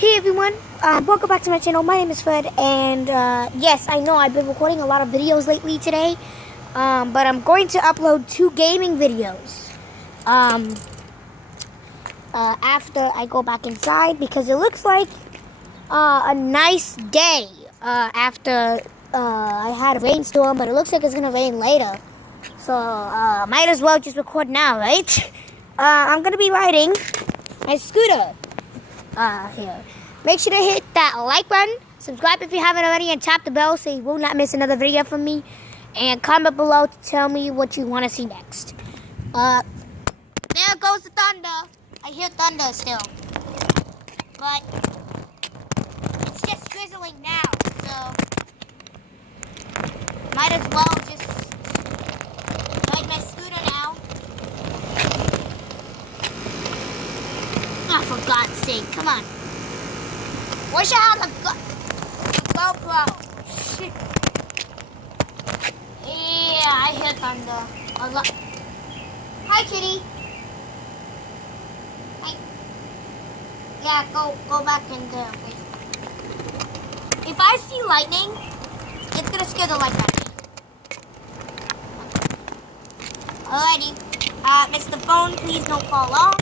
Hey everyone, welcome back to my channel. My name is Fred, and yes, I know I've been recording a lot of videos lately today, but I'm going to upload 2 gaming videos after I go back inside because it looks like a nice day after I had a rainstorm, but it looks like it's going to rain later, so might as well just record now, right? I'm going to be riding my scooter. Here. Make sure to hit that like button, subscribe if you haven't already, and tap the bell so you will not miss another video from me. And comment below to tell me what you want to see next. There goes the thunder. I hear thunder still. But it's just drizzling now, so might as well just ride my scooter now. Oh, for God's sake, come on. Wish I had a GoPro. Yeah, I hear thunder. Hi, kitty. Hi. Yeah, go back in there, please. If I see lightning, it's gonna scare the life out of me. Alrighty. Mr. Phone, please don't fall off.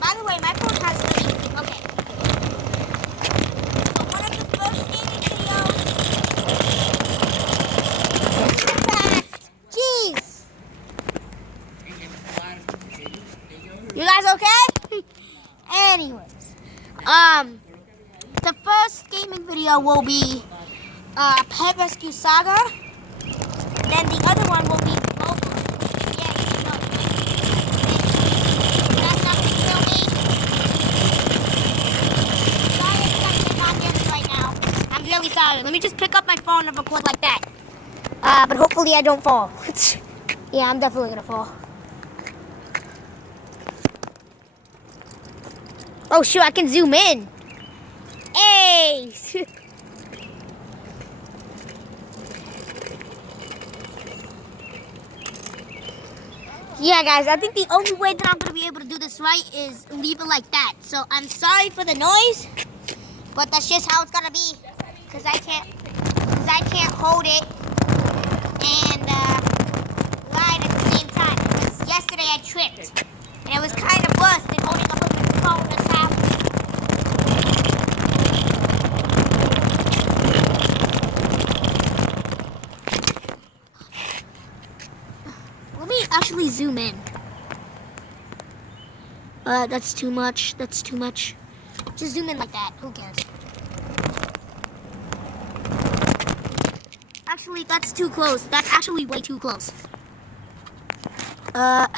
By the way, my phone has really... Okay. So one of the first gaming videos... Jeez! You guys okay? Anyways. The first gaming video will be Pet Rescue Saga. Then the other one will be sorry. Let me just pick up my phone and record like that. But hopefully I don't fall. Yeah, I'm definitely gonna fall. Oh shoot, I can zoom in. Hey! Yeah guys, I think the only way that I'm gonna be able to do this right is leave it like that. So I'm sorry for the noise, but that's just how it's gonna be. Cause I can't hold it and ride at the same time. Because yesterday I tripped and it was kind of busted holding up with my phone this happened. Let me actually zoom in. That's too much. That's too much. Just zoom in like that. Who cares? Actually, that's too close. That's actually way too close. Like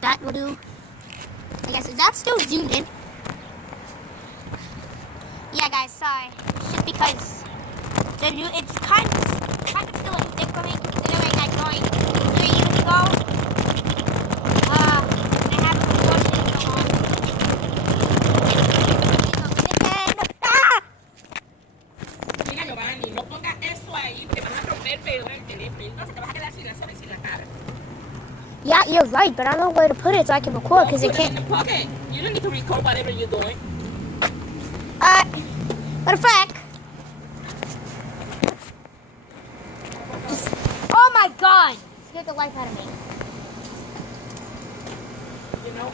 that will do. I guess, is that still zoomed in? Yeah, guys, sorry. It's just because it's kind of still a stick for me, considering I joined 3 years ago. I haven't recorded in so long. Yeah, you're right, but I don't know where to put it so I can record because it can't. In the pocket. You don't need to record whatever you're doing. Matter of fact, oh my God, scared the life out of me. You know,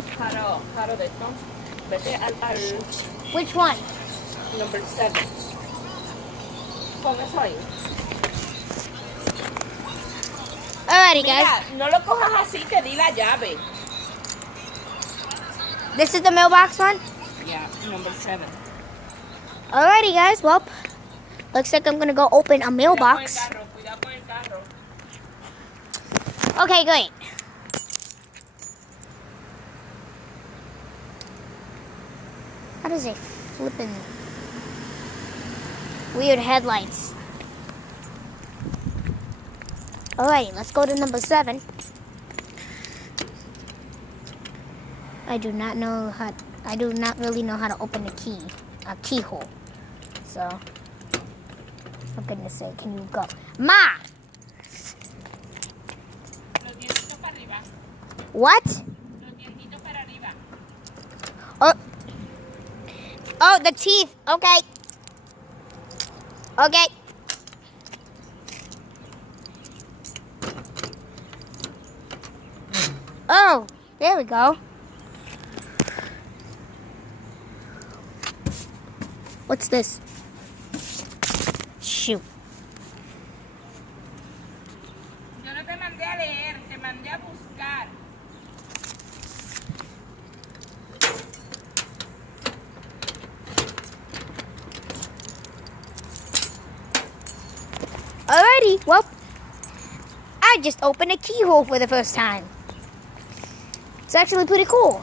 Jaro de esto. Vete al Which one? number 7. Pon eso ahí. Alrighty, guys. Mira, no lo cojas así, te di la llave. This is the mailbox one? Yeah, number 7. Alrighty, guys. Well, looks like I'm going to go open a mailbox. Cuidado con el carro. Okay, great. How does it flippin' weird headlights? Alrighty, let's go to number 7. I do not really know how to open a keyhole. So, for goodness sake, can you go? Ma! What? Oh. Oh, the teeth. Okay. Okay. Oh, there we go. What's this? Shoot. Yo no te mandé a leer, te mandé a buscar. Alrighty, well, I just opened a keyhole for the first time. It's actually pretty cool.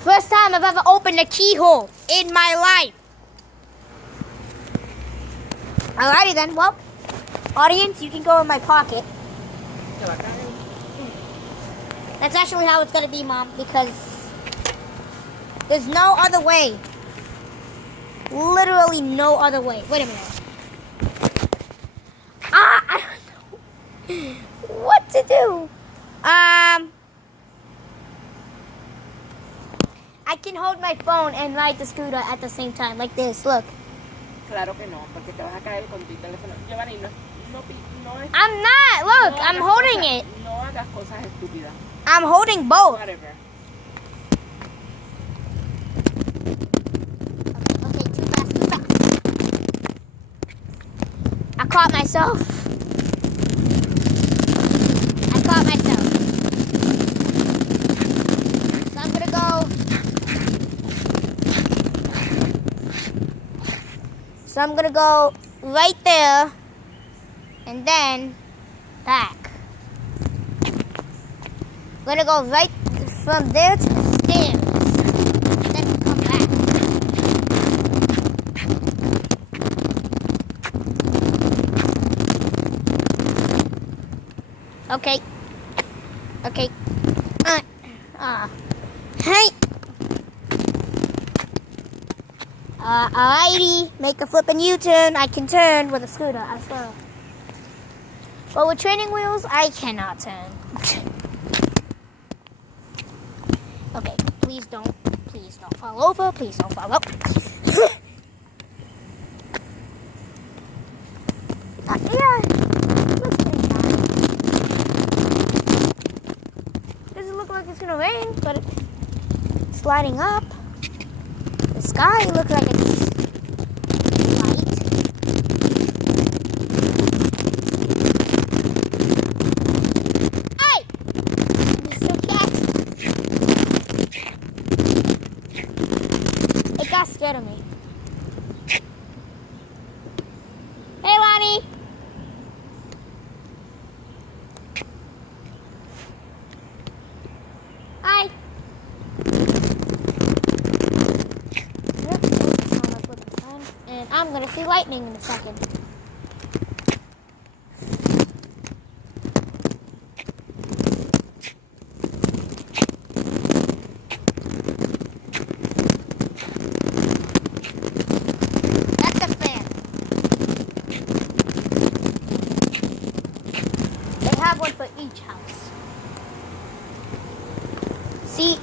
First time I've ever opened a keyhole in my life. Alrighty then, well, audience, you can go in my pocket. Se va a caer. That's actually how it's gonna be, Mom, because there's no other way. Literally no other way. Wait a minute. I don't know what to do. I can hold my phone and ride the scooter at the same time, like this. Look. Claro que no, porque te vas a caer con tu teléfono. Giovanni, no es. I'm not. Look, No I'm hagas holding cosas- it. No hagas cosas estúpidas. I'm holding both. Whatever. Okay, too fast, too fast. I caught myself. So I'm gonna go. So I'm gonna go right there and then back. I'm gonna go right from there to the stairs. And then come back. Okay. Okay. Hey. Alrighty. Make a flippin' U-turn. I can turn with a scooter, I swear. But with training wheels, I cannot turn. Okay, please don't fall over. Please don't fall up. Yeah, looks pretty fine. Doesn't look like it's gonna rain, but it's sliding up. The sky looks like it's light. Hey! Mr. Cat! It got scared of me. Hey, Lonnie! Hi! And I'm gonna see lightning in a second. That's the fan. They have one for each house. See,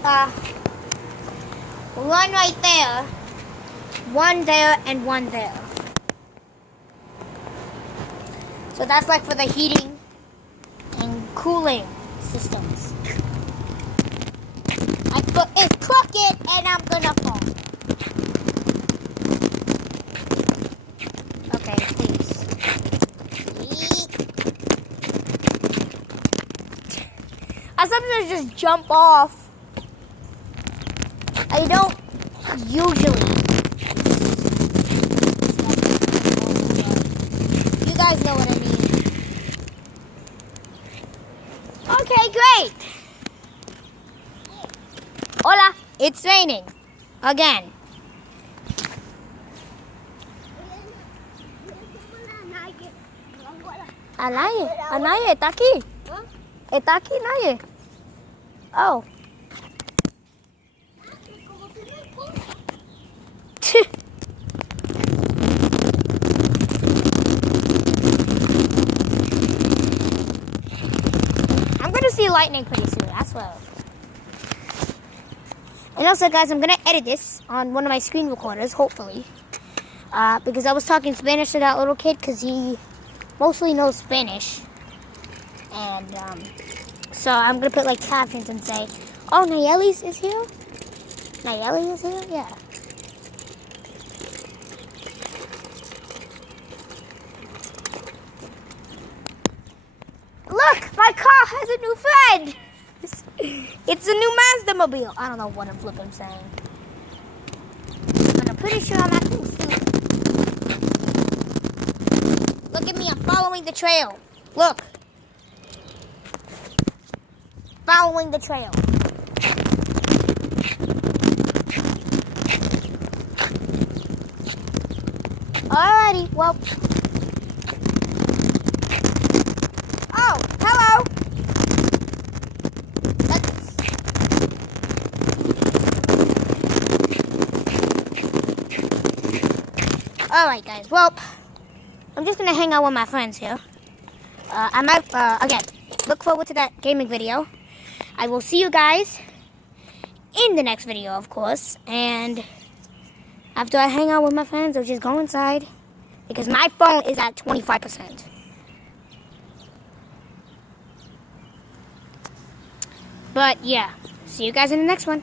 one right there, one there, and one there. So that's like for the heating and cooling systems. My foot is crooked and I'm gonna fall. Okay, please. I sometimes just jump off. I don't usually. You guys know what I mean. Okay, great. Hola, it's raining. Again. Anaye, Anaye, está aquí. Está aquí, Anaye. Oh. I'm gonna see lightning pretty soon, I swear. And also, guys, I'm going to edit this on one of my screen recorders, hopefully. Because I was talking Spanish to that little kid because he mostly knows Spanish. And so I'm going to put like captions and say, oh, Nayeli is here? Nayeli is here? Yeah. Look, my car has a new friend. It's a new Mazda-mobile. I don't know what I'm flipping saying. But I'm pretty sure I'm acting stupid. Look at me, I'm following the trail. Look. Following the trail. Alrighty, well. Oh, hello. Alright, guys, well, I'm just going to hang out with my friends here. I might, again, look forward to that gaming video. I will see you guys in the next video, of course. And after I hang out with my friends, I'll just go inside because my phone is at 25%. But, yeah, see you guys in the next one.